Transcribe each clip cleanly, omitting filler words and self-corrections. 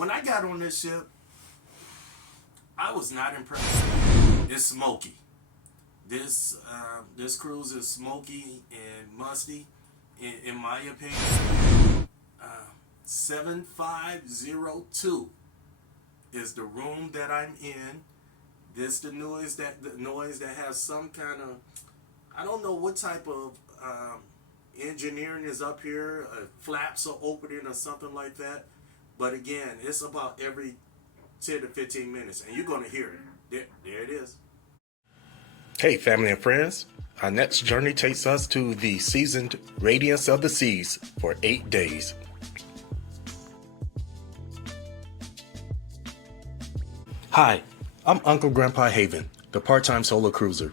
When I got on this ship, I was not impressed. It's smoky. This cruise is smoky and musty, in my opinion. 7502 is the room that I'm in. This the noise that has some kind of, I don't know what type of engineering is up here. Flaps are opening or something like that. But again, it's about every 10 to 15 minutes, and you're going to hear it. There it is. Hey, family and friends. Our next journey takes us to the seasoned Radiance of the Seas for 8 days. Hi, I'm Uncle Grandpa Haven, the part-time solo cruiser.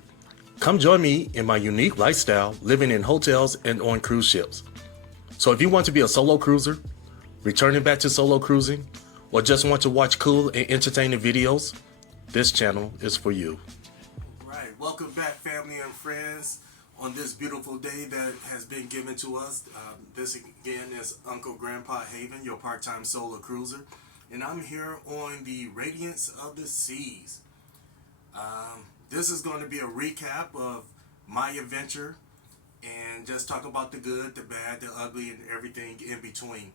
Come join me in my unique lifestyle living in hotels and on cruise ships. So if you want to be a solo cruiser, returning back to solo cruising, or just want to watch cool and entertaining videos, this channel is for you. All right, welcome back, family and friends, on this beautiful day that has been given to us. This again is Uncle Grandpa Haven, your part-time solo cruiser, and I'm here on the Radiance of the Seas. This is going to be a recap of my adventure and just talk about the good, the bad, the ugly, and everything in between.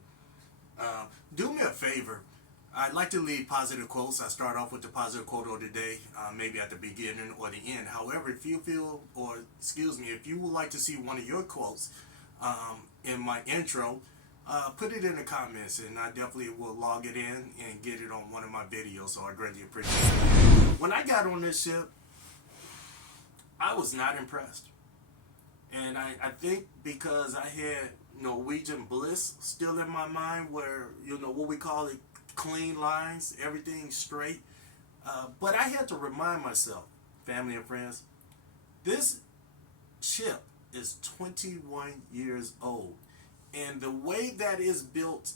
Do me a favor. I'd like to leave positive quotes. I start off with the positive quote of the day, maybe at the beginning or the end. However, if you feel, or excuse me, if you would like to see one of your quotes in my intro, put it in the comments, and I definitely will log it in and get it on one of my videos, so I greatly appreciate it. When I got on this ship, I was not impressed. And I think because I had Norwegian bliss still in my mind, where, what we call it, clean lines, everything straight. But I had to remind myself, family and friends, this ship is 21 years old. And the way that is built,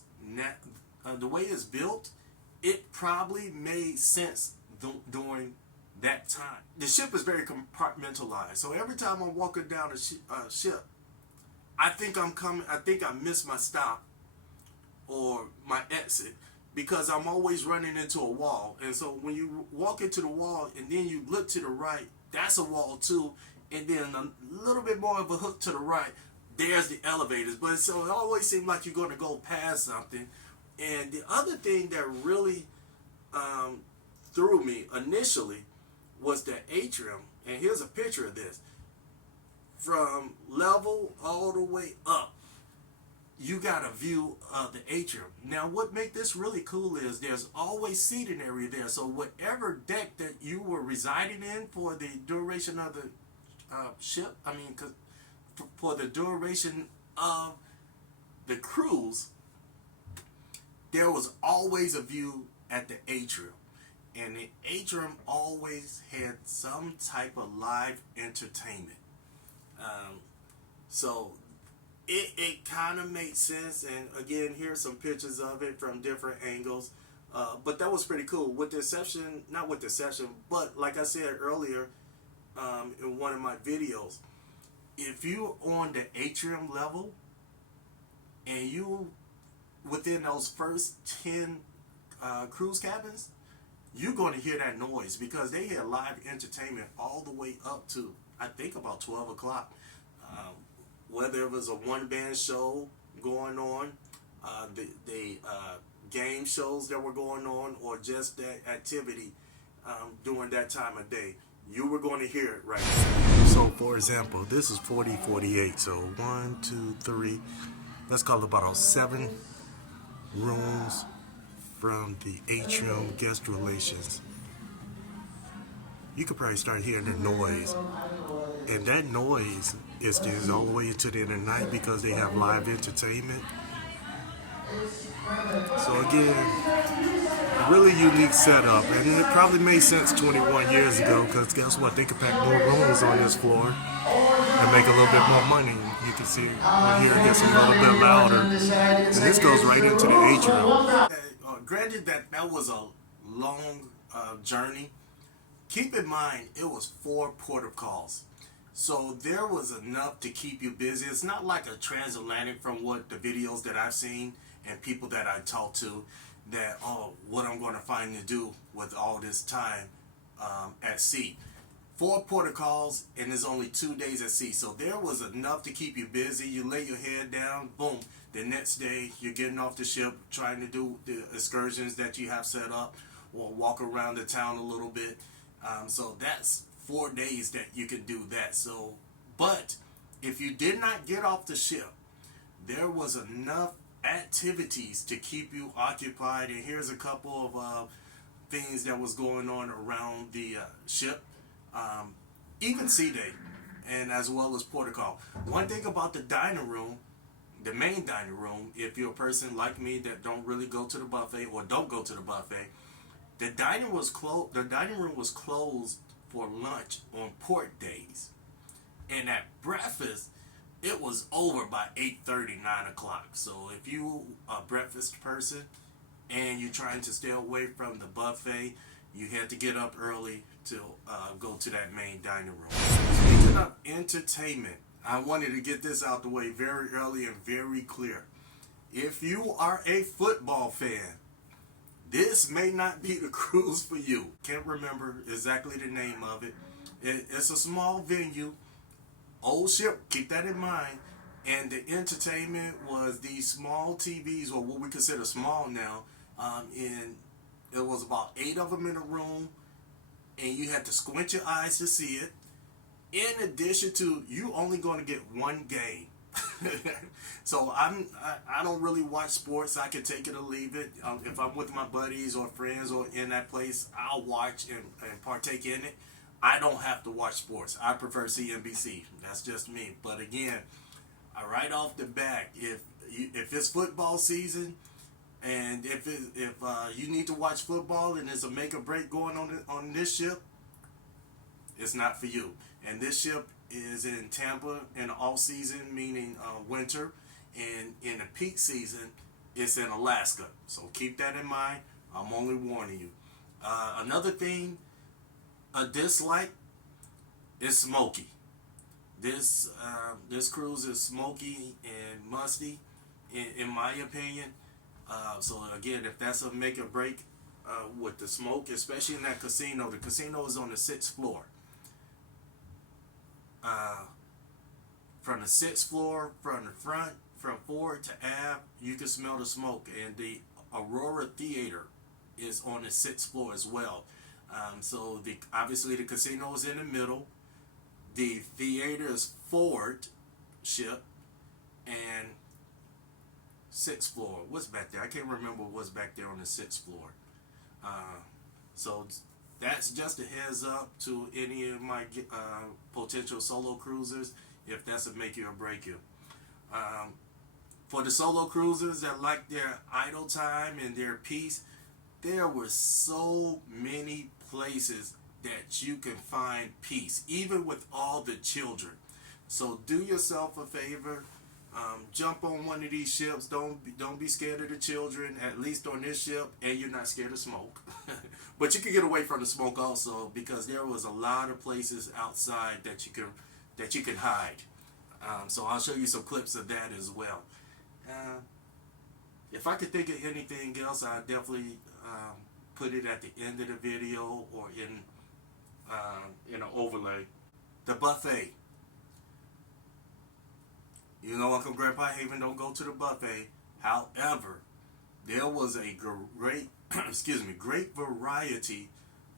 it probably made sense during that time. The ship is very compartmentalized. So every time I'm walking down a ship, I think I'm coming. I think I missed my stop or my exit because I'm always running into a wall. And so when you walk into the wall and then you look to the right, that's a wall too. And then a little bit more of a hook to the right, there's the elevators. But so it always seems like you're going to go past something. And the other thing that really threw me initially was the atrium. And here's a picture of this. From level all the way up, you got a view of the atrium. Now, what makes this really cool is there's always seating area there. So whatever deck that you were residing in for the duration of the ship, for the duration of the cruise, there was always a view at the atrium. And the atrium always had some type of live entertainment. So it kind of made sense. And again, here's some pictures of it from different angles. But that was pretty cool. With the exception, not with the exception, but like I said earlier in one of my videos, if you're on the atrium level and you within those first 10 cruise cabins, you're going to hear that noise because they had live entertainment all the way up to, I think, about 12 o'clock. Whether it was a one-band show going on, the game shows that were going on, or just that activity during that time of day, you were going to hear it right there. So, for example, this is 4048. So 1, 2, 3, let's call it about 7 rooms from the atrium guest relations. You could probably start hearing the noise. And that noise is all the way into the end of the night because they have live entertainment. So again, really unique setup. And it probably made sense 21 years ago because guess what? They could pack more rooms on this floor and make a little bit more money. You can see here it gets a little bit louder. And this goes right into the atrium. Granted that was a long journey. Keep in mind, it was 4 port of calls. So there was enough to keep you busy. It's not like a transatlantic from what the videos that I've seen and people that I talked to. that, oh, what I'm going to find to do with all this time at sea. 4 protocols, and there's only 2 days at sea. So there was enough to keep you busy. You lay your head down, boom. The next day, you're getting off the ship, trying to do the excursions that you have set up, or walk around the town a little bit. So that's 4 days that you can do that. So, but if you did not get off the ship, there was enough activities to keep you occupied. And here's a couple of things that was going on around the ship. Even Sea Day, and as well as protocol. One thing about the dining room, the main dining room, if you're a person like me that don't really go to the buffet or don't go to the buffet, the dining was closed. The dining room was closed for lunch on port days, and at breakfast, it was over by 8:30, 9 o'clock. So if you a breakfast person and you're trying to stay away from the buffet, you had to get up early to go to that main dining room. Speaking of entertainment, I wanted to get this out the way very early and very clear. If you are a football fan, this may not be the cruise for you. Can't remember exactly the name of it. It's a small venue, old ship, keep that in mind. And the entertainment was these small TVs, or what we consider small now, and it was about 8 of them in a room, and you had to squint your eyes to see it. In addition to, you only going to get one game. So I don't really watch sports. I can take it or leave it. If I'm with my buddies or friends or in that place, I'll watch and partake in it. I don't have to watch sports. I prefer CNBC. That's just me. But again, right off the bat, if it's football season, and if you need to watch football and there's a make or break going on this ship, it's not for you. And this ship is in Tampa in the off season, meaning winter, and in the peak season, it's in Alaska. So keep that in mind. I'm only warning you. Another thing, a dislike, is smoky. This cruise is smoky and musty, in my opinion. So again, if that's a make or break with the smoke, especially in that casino, the casino is on the 6th floor. From the 6th floor, from the front, from forward to aft, you can smell the smoke. And the Aurora Theater is on the 6th floor as well. So obviously the casino is in the middle. The theater is forward ship, and 6th floor. What's back there? I can't remember what's back there on the 6th floor. So that's just a heads up to any of my potential solo cruisers, if that's a make you or break you. For the solo cruisers that like their idle time and their peace, there were so many places that you can find peace, even with all the children. So do yourself a favor. Jump on one of these ships. Don't be scared of the children, at least on this ship, and you're not scared of smoke. But you can get away from the smoke also, because there was a lot of places outside that you can hide. So I'll show you some clips of that as well. If I could think of anything else, I'd definitely put it at the end of the video or in an overlay. The buffet. You know, Uncle Grandpa Haven don't go to the buffet. However, there was a great, great variety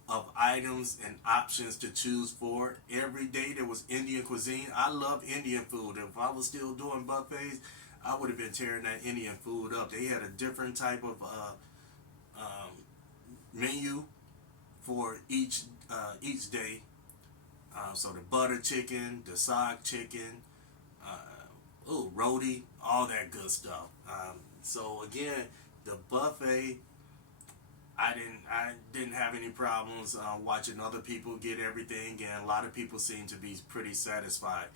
of items and options to choose for. Every day there was Indian cuisine. I love Indian food. If I was still doing buffets, I would have been tearing that Indian food up. They had a different type of menu for each day. So the butter chicken, the sag chicken, roti, all that good stuff. So again, the buffet, I didn't have any problems watching other people get everything, and a lot of people seem to be pretty satisfied.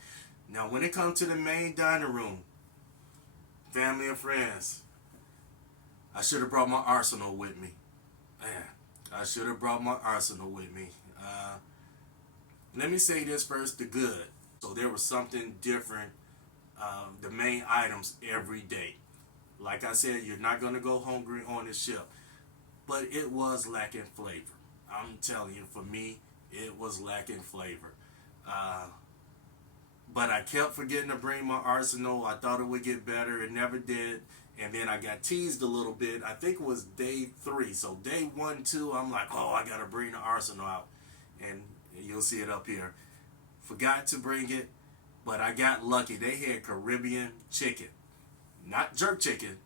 Now, when it comes to the main dining room, family and friends, I should have brought my arsenal with me. Man, I should have brought my arsenal with me. Let me say this first, the good. So there was something different, the main items every day. Like I said, you're not going to go hungry on the ship. but it was lacking flavor. I'm telling you, for me, it was lacking flavor. Uh, but I kept forgetting to bring my arsenal. I thought it would get better. It never did. And then I got teased a little bit. I think it was day 3. So day 1, 2, I'm like, oh, I got to bring the arsenal out. And you'll see it up here. Forgot to bring it, but I got lucky. They had Caribbean chicken. Not jerk chicken,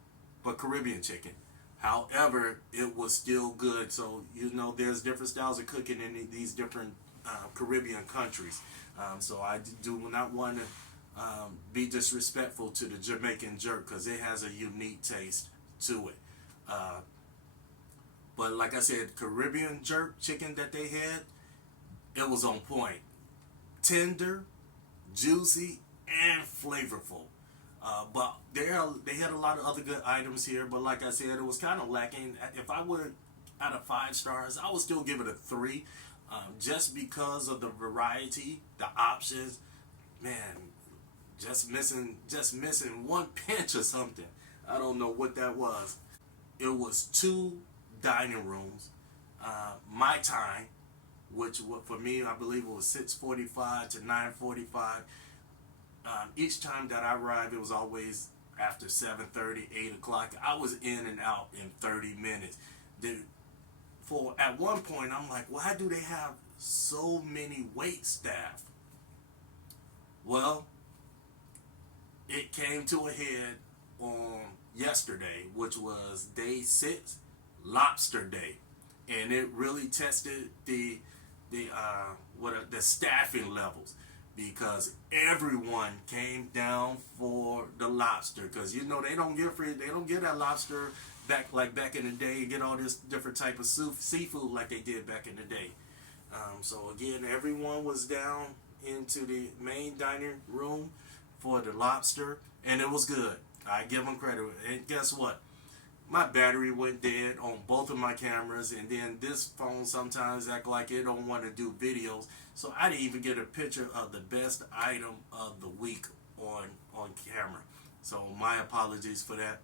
but Caribbean chicken. However, it was still good. So, there's different styles of cooking in these different Caribbean countries. So I do not want to be disrespectful to the Jamaican jerk because it has a unique taste to it. But like I said, Caribbean jerk chicken that they had, it was on point. Tender, juicy, and flavorful. But they had a lot of other good items here. But like I said, it was kind of lacking. If I would, out of 5 stars, I would still give it a 3. Just because of the variety, the options. Man, just missing one pinch or something. I don't know what that was. It was 2 dining rooms. My time, which for me, I believe it was 6:45 to 9:45. Each time that I arrived, it was always after 7:30, 8 o'clock. I was in and out in 30 minutes. At one point, I'm like, why do they have so many wait staff? Well, it came to a head on yesterday, which was day 6, Lobster Day, and it really tested the staffing levels, because everyone came down for the lobster, because they don't get that lobster back in the day, and get all this different type of seafood like they did back in the day. So again, everyone was down into the main dining room for the lobster, and it was good. I give them credit. And guess what? My battery went dead on both of my cameras, and then this phone sometimes act like it don't want to do videos, so I didn't even get a picture of the best item of the week on camera. So my apologies for that.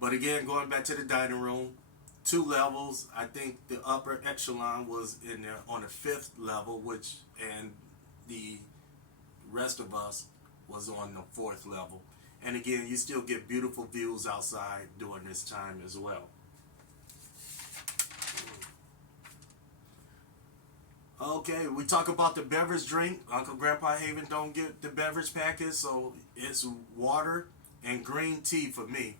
But again, going back to the dining room, 2 levels. I think the upper echelon was in there on the 5th level, and the rest of us was on the 4th level. And again, you still get beautiful views outside during this time as well. Okay, we talk about the beverage drink. Uncle Grandpa Haven don't get the beverage package, so it's water and green tea for me.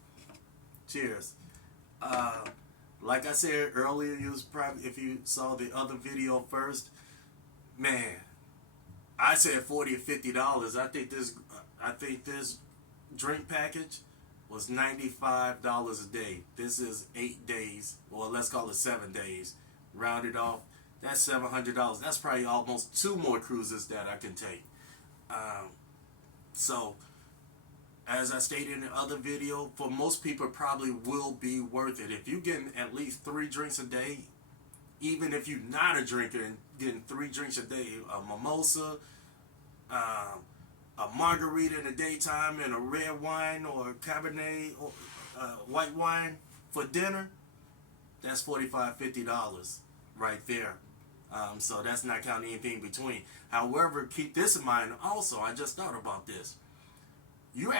Cheers. Like I said earlier, if you saw the other video first, man, I said $40 or $50. I think this drink package was $95 a day. This is 8 days, or let's call it 7 days. Rounded off, that's $700. That's probably almost 2 more cruises that I can take. So, as I stated in the other video, for most people, it probably will be worth it. If you're getting at least 3 drinks a day, even if you're not a drinker and getting 3 drinks a day, a mimosa, a margarita in the daytime, and a red wine or Cabernet or white wine for dinner, that's $45, $50 right there. So that's not counting anything between. However, keep this in mind also. I just thought about this. You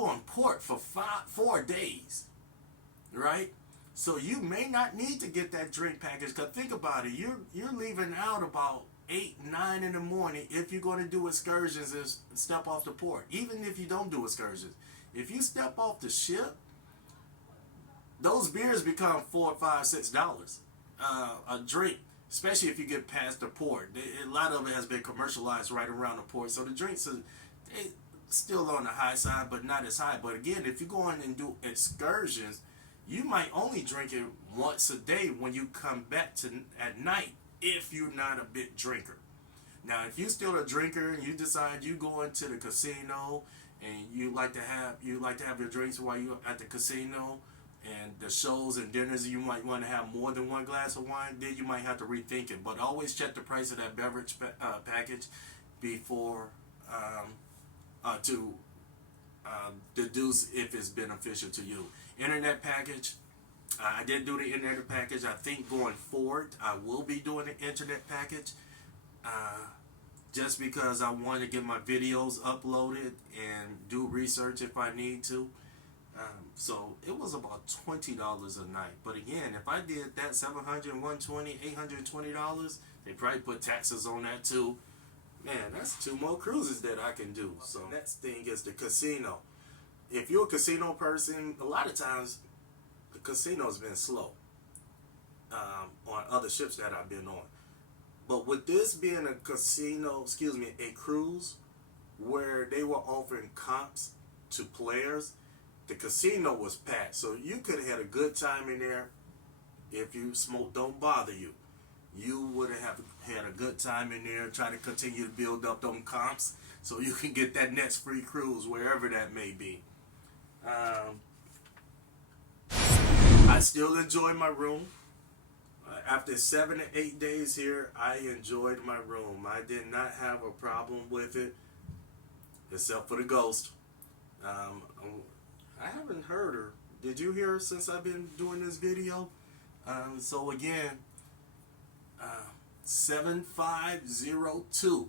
on port for 4 days, right? So you may not need to get that drink package, because think about it. You're leaving out about 8, 9 in the morning if you're going to do excursions and step off the port. Even if you don't do excursions, if you step off the ship, those beers become $4, $5, $6 a drink, especially if you get past the port. A lot of it has been commercialized right around the port, so the drinks are still on the high side, but not as high. But again, if you go on and do excursions, you might only drink it once a day when you come back at night, if you're not a big drinker. Now, if you're still a drinker and you decide you go into the casino and you like to have your drinks while you're at the casino, and the shows and dinners, you might want to have more than 1 glass of wine, then you might have to rethink it. But always check the price of that beverage package before to deduce if it's beneficial to you. Internet package. I did do the internet package. I think going forward, I will be doing the internet package. Just because I want to get my videos uploaded and do research if I need to. So it was about $20 a night. But again, if I did that $700, $120, $820, they probably put taxes on that too. Man, that's 2 more cruises that I can do. So next thing is the casino. If you're a casino person, a lot of times the casino's been slow on other ships that I've been on. But with this being a casino, a cruise, where they were offering comps to players, the casino was packed. So you could have had a good time in there. If you smoke don't bother you, you would have had a good time in there, try to continue to build up them comps so you can get that next free cruise, wherever that may be. I still enjoy my room. After 7 to 8 days here, I enjoyed my room. I did not have a problem with it, except for the ghost. I haven't heard her. Did you hear her since I've been doing this video? So again, 7502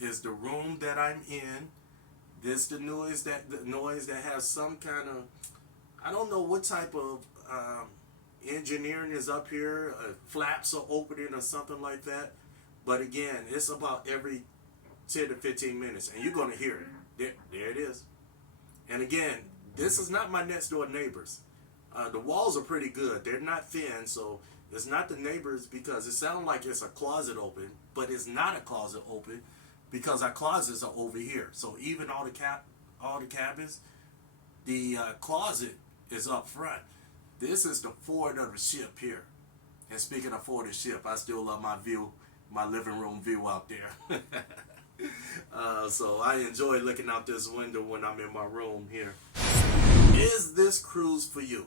is the room that I'm in. This the noise that has some kind of, I don't know what type of engineering is up here. Flaps are opening or something like that. But again, it's about every 10 to 15 minutes, and you're gonna hear it. There it is. And again, this is not my next door neighbors. The walls are pretty good. They're not thin, so it's not the neighbors, because it sounds like it's a closet open, but it's not a closet open because our closets are over here. So even all the cabins, the closet is up front. This is the forward of the ship here. And speaking of forward of the ship, I still love my view, my living room view out there. So I enjoy looking out this window when I'm in my room here. Is this cruise for you?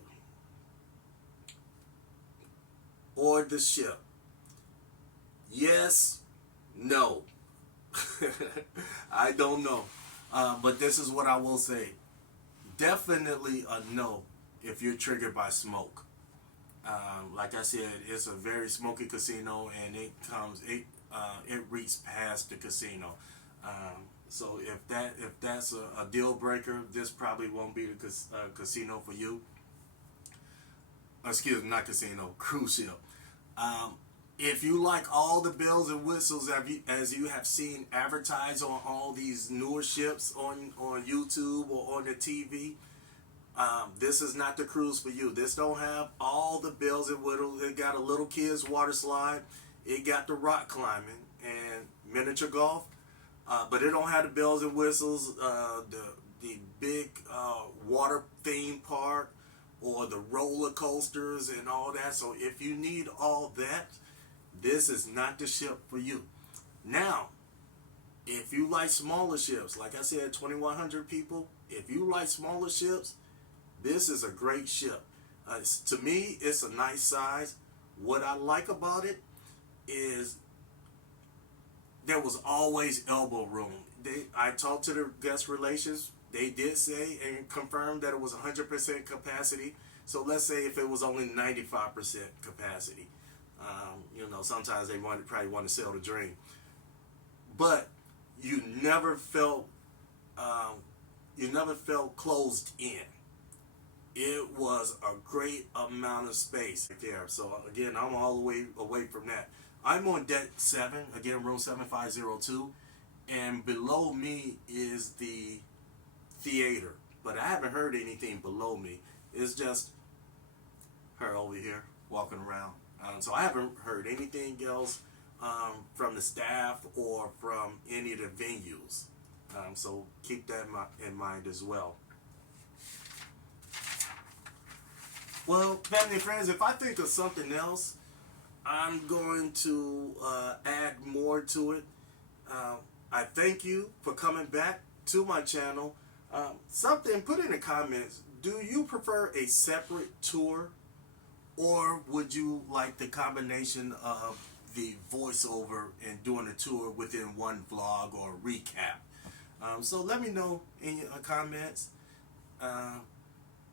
Or the ship? Yes, no. I don't know. But this is what I will say. Definitely a no if you're triggered by smoke. Like I said, it's a very smoky casino, and it reaches past the casino. So if that's a deal breaker, this probably won't be the casino for you. Excuse me, not casino, cruise ship. If you like all the bells and whistles as you have seen advertised on all these newer ships on YouTube or on the TV, this is not the cruise for you. This don't have all the bells and whistles. It got a little kids water slide. It got the rock climbing and miniature golf. But it don't have the bells and whistles, the big water theme park, or the roller coasters and all that. So if you need all that, this is not the ship for you. Now, if you like smaller ships, like I said, 2,100 people, if you like smaller ships, this is a great ship. To me, it's a nice size. What I like about it is there was always elbow room. I talked to the guest relations. They did say and confirm that it was 100% capacity. So let's say if it was only 95% capacity. Sometimes they probably want to sell the dream. But you never felt closed in. It was a great amount of space there. So again, I'm all the way away from that. I'm on deck 7, again, room 7502, and below me is the theater. But I haven't heard anything below me. It's just her over here walking around. So I haven't heard anything else from the staff or from any of the venues. So keep that in mind as well. Well, family and friends, if I think of something else, I'm going to add more to it. I thank you for coming back to my channel. Put in the comments, do you prefer a separate tour, or would you like the combination of the voiceover and doing a tour within one vlog or recap? So let me know in your comments.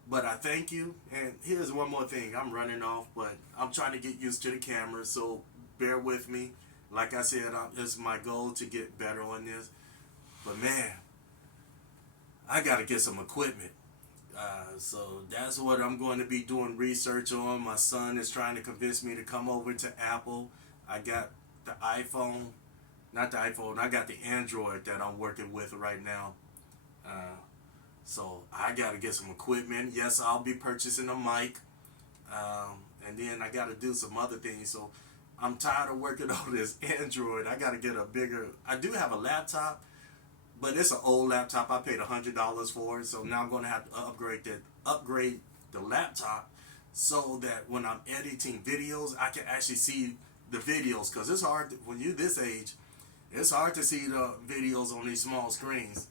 But I thank you. And here's one more thing. I'm running off, but I'm trying to get used to the camera, so bear with me. Like I said, it's my goal to get better on this. But man, I got to get some equipment. So that's what I'm going to be doing research on. My son is trying to convince me to come over to Apple. I got the iPhone, not the iPhone, I got the Android that I'm working with right now. Uh, so I got to get some equipment. Yes, I'll be purchasing a mic. And then I got to do some other things. So I'm tired of working on this Android. I got to get a bigger. I do have a laptop, but it's an old laptop. I paid $100 for it, so now I'm going to have to upgrade the laptop so that when I'm editing videos, I can actually see the videos. Because it's hard when you're this age. It's hard to see the videos on these small screens.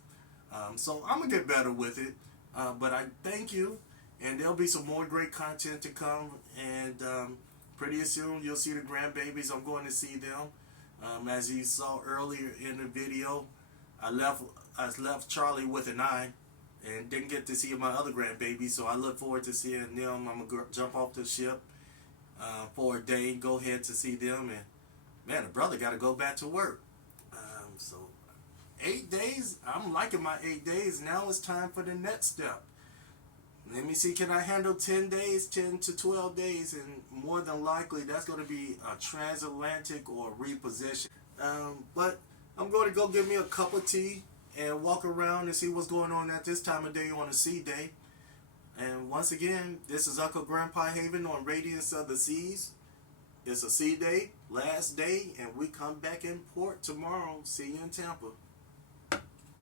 So I'm gonna get better with it. But I thank you, and there'll be some more great content to come. And pretty soon you'll see the grandbabies. I'm going to see them. As you saw earlier in the video, I left Charlie with an eye and didn't get to see my other grandbaby. So I look forward to seeing them. I'm gonna jump off the ship for a day, go ahead to see them, and man, the brother got to go back to work. So 8 days, I'm liking my 8 days. Now it's time for the next step. Let me see, can I handle 10 days, 10 to 12 days, and more than likely that's going to be a transatlantic or reposition. But I'm going to go get me a cup of tea and walk around and see what's going on at this time of day on a sea day. And once again, this is Uncle Grandpa Haven on Radiance of the Seas. It's a sea day, last day, and we come back in port tomorrow. See you in Tampa.